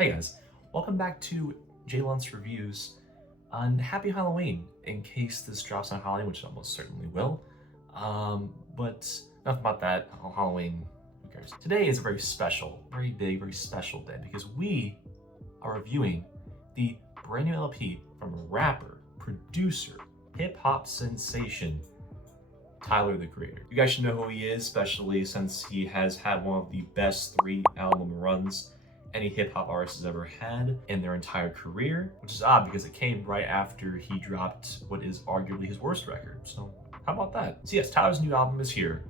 Hey guys, welcome back to Jlunce Reviews, and happy Halloween, in case this drops on Halloween, which it almost certainly will. But enough about that. Halloween, who cares? Today is a very special, very big, very special day because we are reviewing the brand new LP from rapper, producer, hip-hop sensation, Tyler, the Creator. You guys should know who he is, especially since he has had one of the best 3 album runs any hip-hop artist has ever had in their entire career, which is odd because it came right after he dropped what is arguably his worst record. So how about that? So yes, Tyler's new album is here.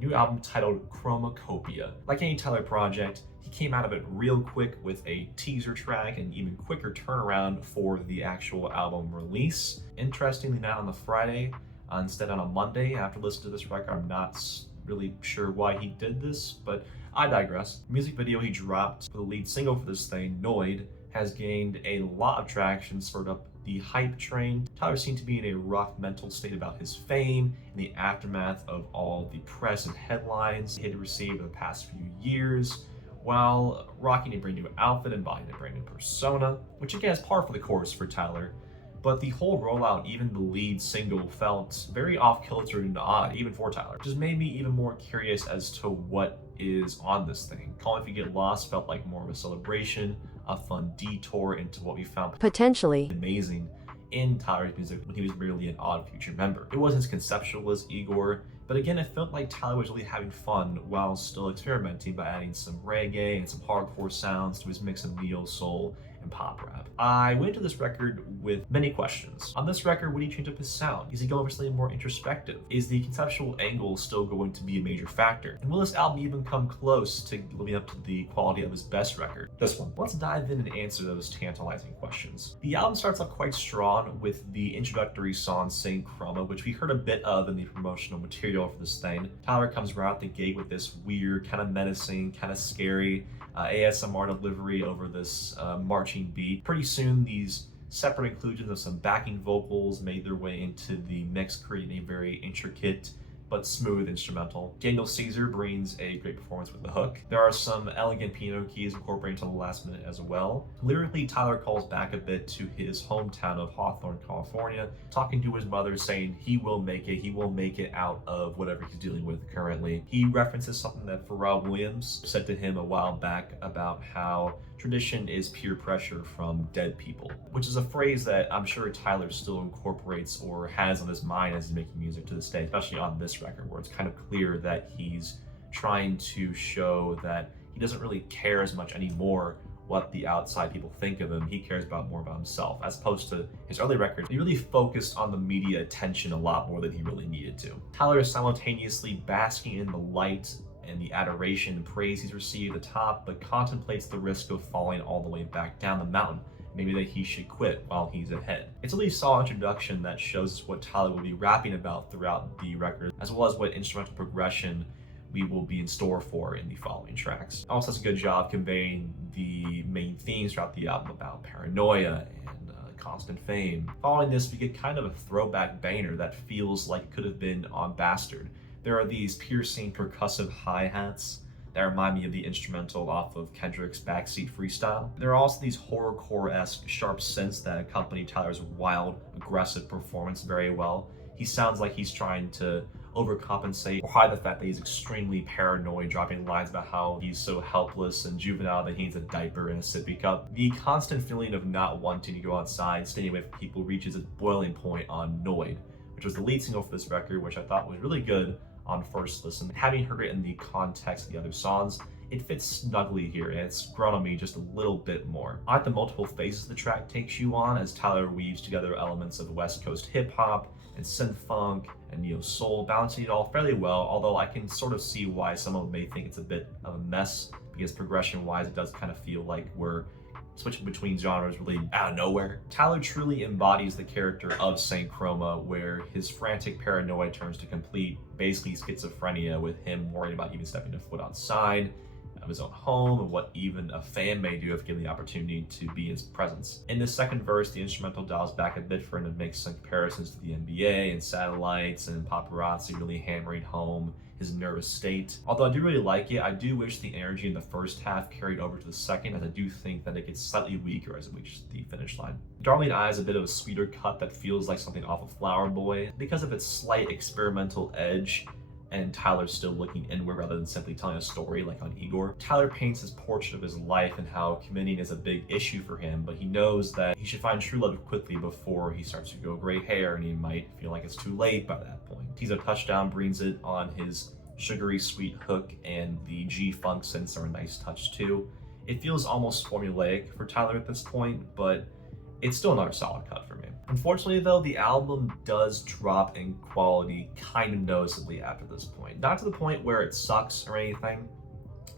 New album titled CHROMAKOPIA. Like any Tyler project, he came out of it real quick with a teaser track and even quicker turnaround for the actual album release. Interestingly, not on the Friday, instead on a Monday. After listening to this record, I'm not really sure why he did this, but I digress. The music video he dropped for the lead single for this thing, Noid, has gained a lot of traction, spurred up the hype train. Tyler seemed to be in a rough mental state about his fame in the aftermath of all the press and headlines he had received in the past few years, while rocking a brand new outfit and embodying a brand new persona, which again is par for the course for Tyler. But the whole rollout, even the lead single, felt very off-kilter and odd, even for Tyler, which has made me even more curious as to what is on this thing. Call If You Get Lost felt like more of a celebration, a fun detour into what we found potentially amazing in Tyler's music when he was merely an Odd Future member. It wasn't as conceptual as Igor, but again, it felt like Tyler was really having fun while still experimenting by adding some reggae and some hardcore sounds to his mix of neo soul and pop rap. I went to this record with many questions. On this record, would he change up his sound? Is he going for something more introspective? Is the conceptual angle still going to be a major factor? And will this album even come close to living up to the quality of his best record, this one? Let's dive in and answer those tantalizing questions. The album starts off quite strong with the introductory song Saint Chroma, which we heard a bit of in the promotional material for this thing. Tyler comes right out the gate with this weird, kind of menacing, kind of scary ASMR delivery over this marching beat. Pretty soon, these separate inclusions of some backing vocals made their way into the mix, creating a very intricate but smooth instrumental. Daniel Caesar brings a great performance with the hook. There are some elegant piano keys incorporated until the last minute as well. Lyrically, Tyler calls back a bit to his hometown of Hawthorne, California, talking to his mother, saying he will make it out of whatever he's dealing with currently. He references something that Pharrell Williams said to him a while back about how tradition is peer pressure from dead people, which is a phrase that I'm sure Tyler still incorporates or has on his mind as he's making music to this day, especially on this record, where it's kind of clear that he's trying to show that he doesn't really care as much anymore what the outside people think of him. He cares more about himself, as opposed to his early records. He really focused on the media attention a lot more than he really needed to. Tyler is simultaneously basking in the light and the adoration and praise he's received at the top, but contemplates the risk of falling all the way back down the mountain. Maybe that he should quit while he's ahead. It's a really solid introduction that shows what Tyler will be rapping about throughout the record, as well as what instrumental progression we will be in store for in the following tracks. Also does a good job conveying the main themes throughout the album about paranoia and constant fame. Following this, we get kind of a throwback banger that feels like it could have been on Bastard. There are these piercing percussive hi-hats that remind me of the instrumental off of Kendrick's Backseat Freestyle. There are also these horrorcore-esque sharp synths that accompany Tyler's wild, aggressive performance very well. He sounds like he's trying to overcompensate or hide the fact that he's extremely paranoid, dropping lines about how he's so helpless and juvenile that he needs a diaper and a sippy cup. The constant feeling of not wanting to go outside, staying away from people, reaches its boiling point on Noid, which was the lead single for this record, which I thought was really good on first listen. Having heard it in the context of the other songs, it fits snugly here, and it's grown on me just a little bit more. I like the multiple phases the track takes you on as Tyler weaves together elements of West Coast hip-hop and synth funk and neo soul, balancing it all fairly well, although I can sort of see why someone may think it's a bit of a mess, because progression-wise it does kind of feel like we're switching between genres really out of nowhere. Tyler truly embodies the character of Saint Chroma, where his frantic paranoia turns to complete, basically schizophrenia, with him worrying about even stepping a foot outside of his own home and what even a fan may do if given the opportunity to be in his presence. In the second verse, the instrumental dials back a bit for him to make some comparisons to the NBA and satellites and paparazzi, really hammering home his nervous state. Although I do really like it, I do wish the energy in the first half carried over to the second, as I do think that it gets slightly weaker as it reaches the finish line. Darling Eye is a bit of a sweeter cut that feels like something off of Flower Boy because of its slight experimental edge, and Tyler's still looking inward rather than simply telling a story like on Igor. Tyler paints his portrait of his life and how committing is a big issue for him, but he knows that he should find true love quickly before he starts to grow gray hair, and he might feel like it's too late by that point. He's a touchdown, brings it on his sugary sweet hook, and the G-funk synths are a nice touch too. It feels almost formulaic for Tyler at this point, but it's still another solid cut for me. Unfortunately though, the album does drop in quality kind of noticeably after this point. Not to the point where it sucks or anything,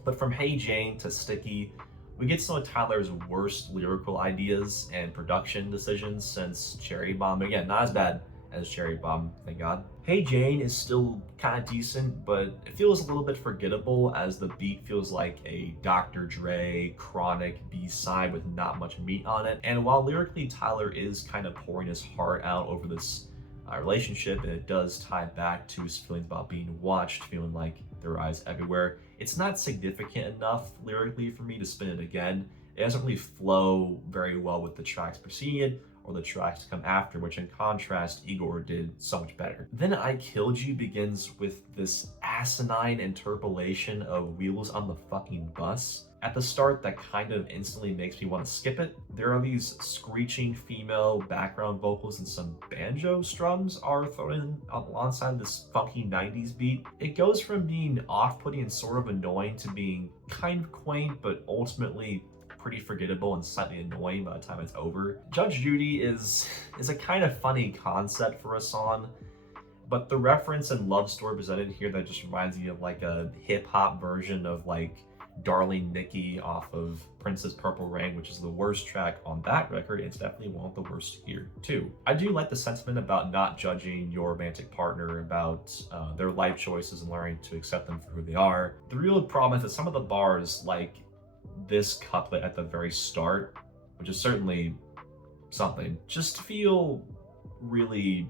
but from Hey Jane to Sticky, we get some of Tyler's worst lyrical ideas and production decisions since Cherry Bomb. Again, not as bad as Cherry Bomb, thank God. Hey Jane is still kind of decent, but it feels a little bit forgettable as the beat feels like a Dr. Dre Chronic B-side with not much meat on it. And while lyrically Tyler is kind of pouring his heart out over this relationship, and it does tie back to his feelings about being watched, feeling like there are eyes everywhere, it's not significant enough lyrically for me to spin it again. It doesn't really flow very well with the tracks preceding it or the tracks to come after, which in contrast, Igor did so much better. Then I Killed You begins with this asinine interpolation of Wheels on the Fucking Bus. At the start, that kind of instantly makes me want to skip it. There are these screeching female background vocals and some banjo strums are thrown in alongside this funky 90s beat. It goes from being off-putting and sort of annoying to being kind of quaint, but ultimately pretty forgettable and slightly annoying by the time it's over. Judge Judy is a kind of funny concept for a song, but the reference and love story presented here that just reminds me of like a hip-hop version of like Darling Nikki off of Prince's Purple Rain, which is the worst track on that record. It's definitely one of the worst here too. I do like the sentiment about not judging your romantic partner about their life choices and learning to accept them for who they are. The real problem is that some of the bars, like this couplet at the very start, which is certainly something, just feel really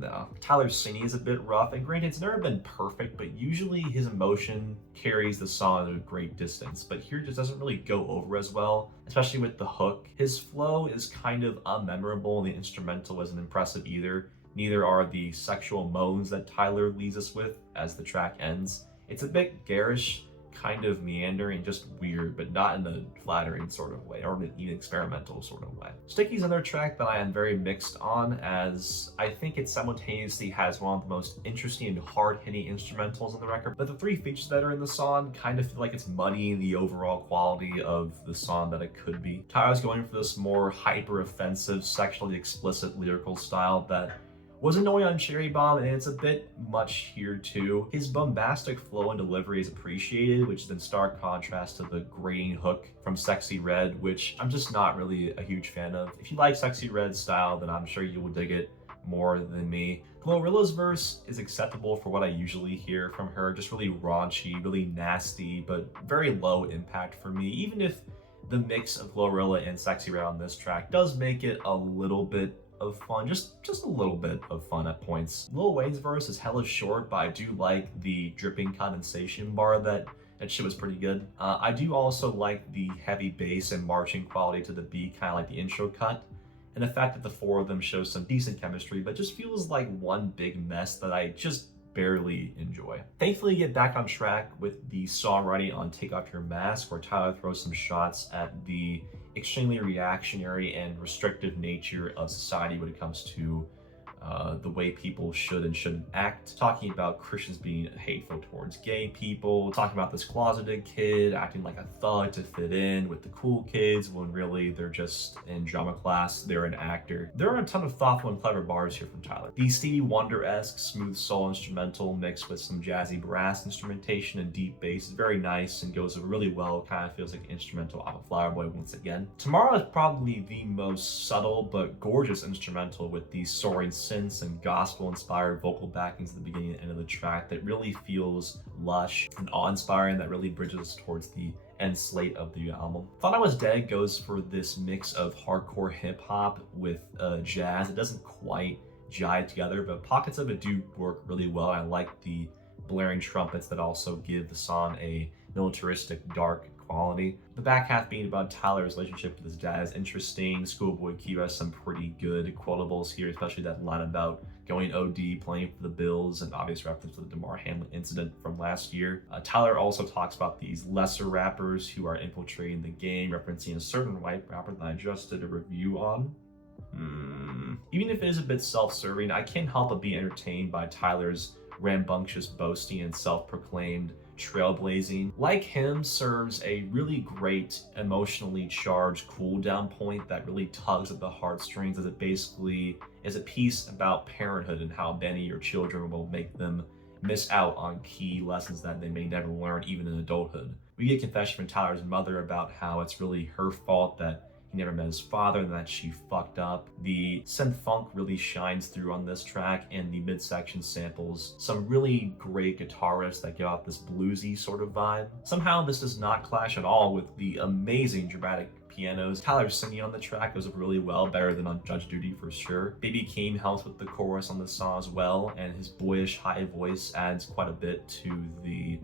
no. Tyler's singing is a bit rough, and granted, it's never been perfect, but usually his emotion carries the song at a great distance. But here it just doesn't really go over as well, especially with the hook. His flow is kind of unmemorable, and the instrumental isn't impressive either. Neither are the sexual moans that Tyler leaves us with as the track ends. It's a bit garish, kind of meandering, just weird, but not in a flattering sort of way, or in an experimental sort of way. Sticky's another track that I am very mixed on, as I think it simultaneously has one of the most interesting and hard-hitting instrumentals on the record, but the three features that are in the song kind of feel like it's muddying the overall quality of the song that it could be. Tyler's going for this more hyper-offensive, sexually explicit lyrical style that was annoying on Cherry Bomb, and it's a bit much here too. His bombastic flow and delivery is appreciated, which is in stark contrast to the grating hook from Sexy Red, which I'm just not really a huge fan of. If you like Sexy Red's style, then I'm sure you will dig it more than me. Glorilla's verse is acceptable for what I usually hear from her, just really raunchy, really nasty, but very low impact for me, even if the mix of Glorilla and Sexy Red on this track does make it a little bit of fun, just a little bit of fun at points. Lil Wayne's verse is hella short, but I do like the dripping condensation bar. That shit was pretty good. I do also like the heavy bass and marching quality to the beat, kind of like the intro cut, and the fact that the four of them show some decent chemistry, but just feels like one big mess that I just barely enjoy. Thankfully, get back on track with the songwriting on Take Off Your Mask, where Tyler throws some shots at the extremely reactionary and restrictive nature of society when it comes to the way people should and shouldn't act, talking about Christians being hateful towards gay people, talking about this closeted kid acting like a thug to fit in with the cool kids when really they're just in drama class, they're an actor. There are a ton of thoughtful and clever bars here from Tyler. The Stevie Wonder-esque smooth soul instrumental mixed with some jazzy brass instrumentation and deep bass is very nice and goes over really well. Kind of feels like an instrumental off of Flower Boy once again. Tomorrow is probably the most subtle but gorgeous instrumental with these soaring synths and gospel-inspired vocal backings at the beginning and end of the track that really feels lush and awe-inspiring, that really bridges towards the end slate of the album. Thought I Was Dead goes for this mix of hardcore hip-hop with jazz. It doesn't quite jive together, but pockets of it do work really well. I like the blaring trumpets that also give the song a militaristic, dark quality. The back half being about Tyler's relationship with his dad is interesting. Schoolboy Q has some pretty good quotables here, especially that line about going OD, playing for the Bills, and obvious reference to the DeMar Hamlin incident from last year. Tyler also talks about these lesser rappers who are infiltrating the game, referencing a certain white rapper that I just did a review on. Even if it is a bit self-serving, I can't help but be entertained by Tyler's rambunctious boasting and self-proclaimed trailblazing. Like him, serves a really great emotionally charged cool down point that really tugs at the heartstrings, as it basically is a piece about parenthood and how many your children will make them miss out on key lessons that they may never learn even in adulthood. We get confession from Tyler's mother about how it's really her fault that he never met his father and that she fucked up. The synth funk really shines through on this track, and the midsection samples some really great guitar riffs that give off this bluesy sort of vibe. Somehow this does not clash at all with the amazing dramatic pianos. Tyler's singing on the track goes up really well, better than on Judge Judy for sure. Baby Keem helps with the chorus on the song as well, and his boyish high voice adds quite a bit to the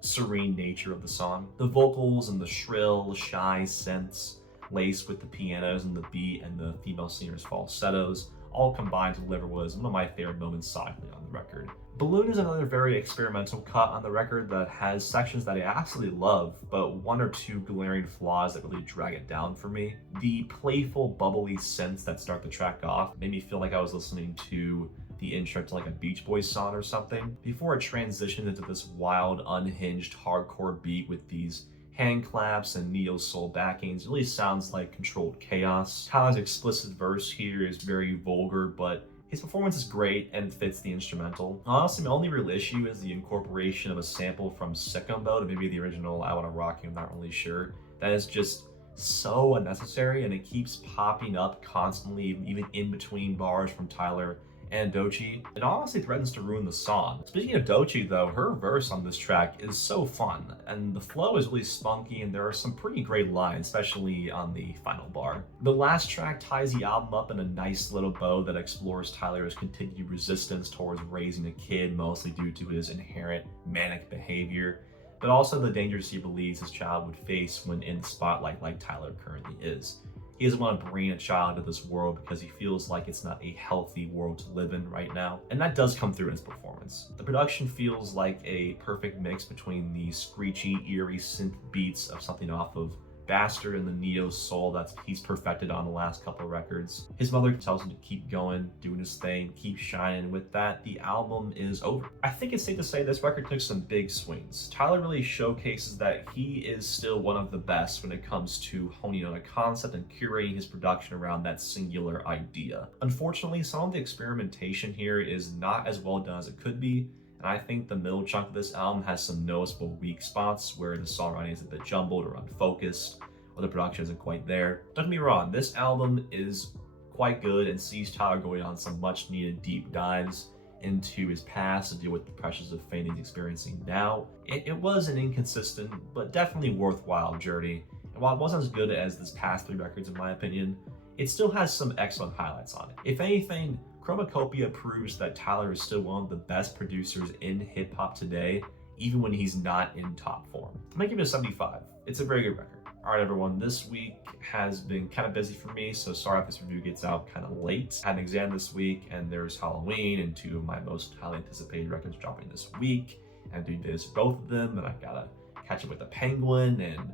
serene nature of the song. The vocals and the shrill, shy synths laced with the pianos and the beat and the female singer's falsettos all combined to deliver what is one of my favorite moments sonically on the record. Balloon is another very experimental cut on the record that has sections that I absolutely love, but one or two glaring flaws that really drag it down for me. The playful, bubbly synths that start the track off made me feel like I was listening to the intro to like a Beach Boys song or something, before it transitioned into this wild, unhinged hardcore beat with these hand claps and neo-soul backings. It really sounds like controlled chaos. Tyler's explicit verse here is very vulgar, but his performance is great and fits the instrumental. Honestly, my only real issue is the incorporation of a sample from Sicko Mode, maybe the original I Wanna Rock You, I'm not really sure. That is just so unnecessary, and it keeps popping up constantly, even in between bars from Tyler and Doechii. It honestly threatens to ruin the song. Speaking of Doechii though, her verse on this track is so fun, and the flow is really spunky, and there are some pretty great lines, especially on the final bar. The last track ties the album up in a nice little bow that explores Tyler's continued resistance towards raising a kid, mostly due to his inherent manic behavior, but also the dangers he believes his child would face when in the spotlight like Tyler currently is. He doesn't want to bring a child into this world because he feels like it's not a healthy world to live in right now, and that does come through in his performance. The production feels like a perfect mix between the screechy, eerie synth beats of something off of Bastard and the neo soul that he's perfected on the last couple of records. His mother tells him to keep going, doing his thing, keep shining. With that, the album is over. I think it's safe to say this record took some big swings. Tyler really showcases that he is still one of the best when it comes to honing on a concept and curating his production around that singular idea. Unfortunately, some of the experimentation here is not as well done as it could be, and I think the middle chunk of this album has some noticeable weak spots where the songwriting is a bit jumbled or unfocused, or the production isn't quite there. Don't get me wrong, this album is quite good and sees Tyler going on some much needed deep dives into his past to deal with the pressures of fame he's experiencing now. It was an inconsistent, but definitely worthwhile journey, and while it wasn't as good as this past 3 records in my opinion, it still has some excellent highlights on it. If anything, CHROMAKOPIA proves that Tyler is still one of the best producers in hip-hop today, even when he's not in top form. I'm gonna give it a 75. It's a very good record. All right, everyone, this week has been kind of busy for me, so sorry if this review gets out kind of late. I had an exam this week, and there's Halloween, and 2 of my most highly anticipated records dropping this week, and I'm doing this for both of them, and I gotta catch up with The Penguin, and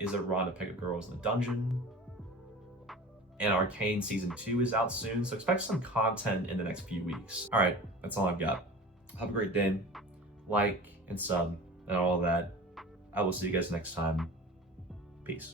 Is It Wrong to Pick Up Girls in the Dungeon? And Arcane Season 2 is out soon, so expect some content in the next few weeks. All right, that's all I've got. Have a great day. Like and sub and all of that. I will see you guys next time. Peace.